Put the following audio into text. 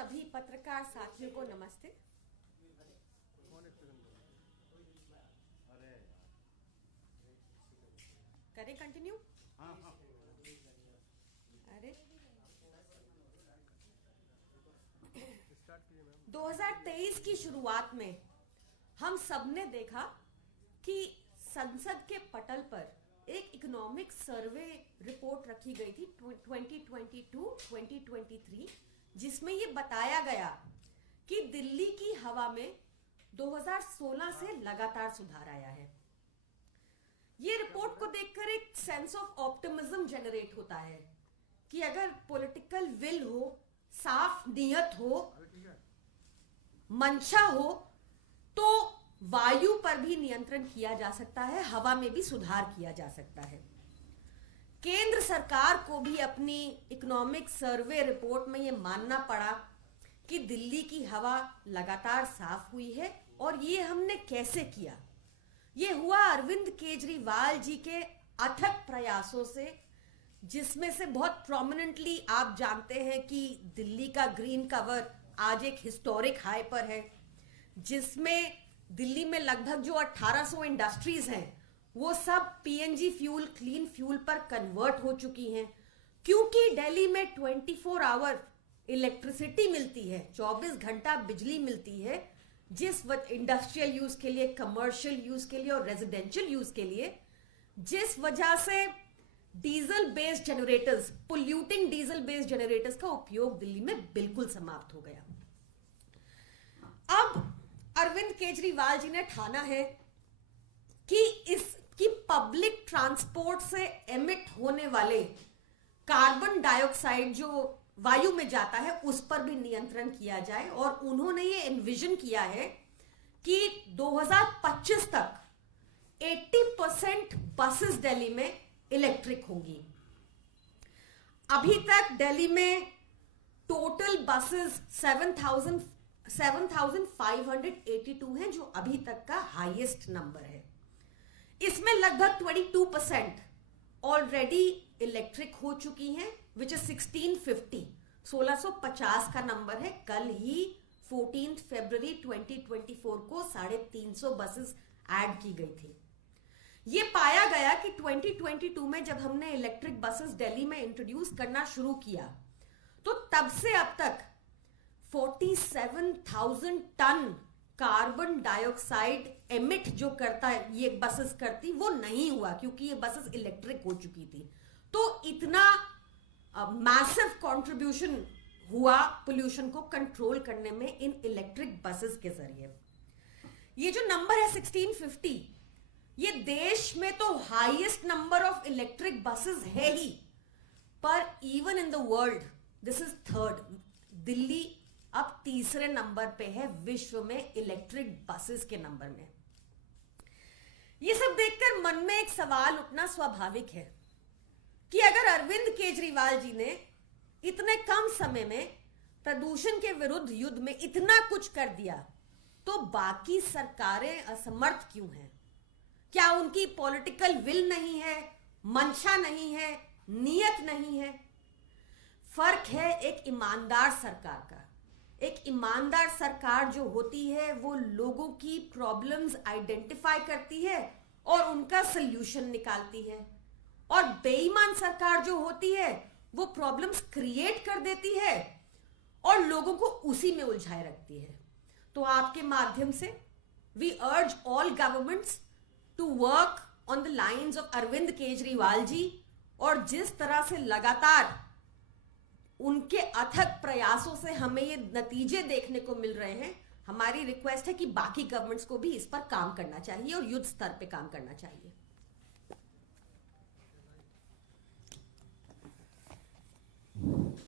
सभी पत्रकार साथियों को नमस्ते। करें कंटिन्यू? अरे 2023 की शुरुआत में हम सबने देखा कि संसद के पटल पर एक इकोनॉमिक सर्वे रिपोर्ट रखी गई थी 2022-2023, जिसमें ये बताया गया कि दिल्ली की हवा में 2016 से लगातार सुधार आया है। ये रिपोर्ट को देखकर एक सेंस ऑफ ऑप्टिमिज्म जनरेट होता है कि अगर पॉलिटिकल विल हो, साफ नियत हो, मंशा हो, तो वायु पर भी नियंत्रण किया जा सकता है, हवा में भी सुधार किया जा सकता है। केंद्र सरकार को भी अपनी इकोनॉमिक सर्वे रिपोर्ट में यह मानना पड़ा कि दिल्ली की हवा लगातार साफ हुई है। और ये हमने कैसे किया? ये हुआ अरविंद केजरीवाल जी के अथक प्रयासों से, जिसमें से बहुत प्रोमिनेंटली आप जानते हैं कि दिल्ली का ग्रीन कवर आज एक हिस्टोरिक हाई पर है, जिसमें दिल्ली में लगभग जो 1800 इंडस्ट्रीज हैं वो सब पीएनजी फ्यूल, क्लीन फ्यूल पर कन्वर्ट हो चुकी हैं, क्योंकि दिल्ली में 24 आवर इलेक्ट्रिसिटी मिलती है, 24 घंटा बिजली मिलती है, जिस इंडस्ट्रियल यूज के लिए, कमर्शियल यूज के लिए और रेजिडेंशियल यूज के लिए, जिस वजह से diesel based generators, polluting diesel based generators का उपयोग दिल्ली में बिल्कुल समाप्त हो गया। अब अरविंद केजरीवाल जी ने ठाना है कि इसकी पब्लिक ट्रांसपोर्ट से एमिट होने वाले कार्बन डाइऑक्साइड जो वायु में जाता है उस पर भी नियंत्रण किया जाए। और उन्होंने ये एनविजन किया है कि 2025 तक 80% बसेस दिल्ली में इलेक्ट्रिक होंगी। अभी तक दिल्ली में टोटल बसेस 7,582 हैं, जो अभी तक का हाईएस्ट नंबर है। इसमें लगभग 22% ऑलरेडी इलेक्ट्रिक हो चुकी हैं, विच इज 1650 का नंबर है। कल ही 14 फरवरी 2024 को 350 बसेस ऐड की गई थी। ये पाया गया कि 2022 में जब हमने इलेक्ट्रिक बसेस दिल्ली में इंट्रोड्यूस करना शुरू किया, तो तब से अब तक 47,000 टन कार्बन डाइऑक्साइड एमिट जो करता है ये बसेस करती, वो नहीं हुआ, क्योंकि ये बसेस इलेक्ट्रिक हो चुकी थी। तो इतना मैसिव कंट्रीब्यूशन हुआ पोल्यूशन को कंट्रोल करने में इन इलेक्ट्रिक बसेस के जरिए। ये जो नंबर है 1650, ये देश में तो highest number of electric buses है ही, पर even in the world this is third. Delhi अब तीसरे नंबर पे है विश्व में इलेक्ट्रिक बसेस के नंबर में। ये सब देखकर मन में एक सवाल उठना स्वाभाविक है कि अगर अरविंद केजरीवाल जी ने इतने कम समय में प्रदूषण के विरुद्ध युद्ध में इतना कुछ कर दिया, तो बाकी सरकारें असमर्थ क्यों हैं? क्या उनकी पॉलिटिकल विल नहीं है, मंशा नहीं है, नियत नहीं है? फर्क है एक ईमानदार सरकार का। एक ईमानदार सरकार जो होती है वो लोगों की प्रॉब्लम्स आइडेंटिफाई करती है और उनका सल्यूशन निकालती है, और बेईमान सरकार जो होती है वो प्रॉब्लम्स क्रिएट कर देती है और लोगों को उसी में उलझाए रखती है। तो आपके माध्यम से we urge all governments to work on the lines of Arvind Kejriwal ji, और जिस तरह से लगातार उनके अथक प्रयासों से हमें ये नतीजे देखने को मिल रहे हैं, हमारी रिक्वेस्ट है कि बाकी गवर्नमेंट्स को भी इस पर काम करना चाहिए और युद्ध स्तर पे काम करना चाहिए।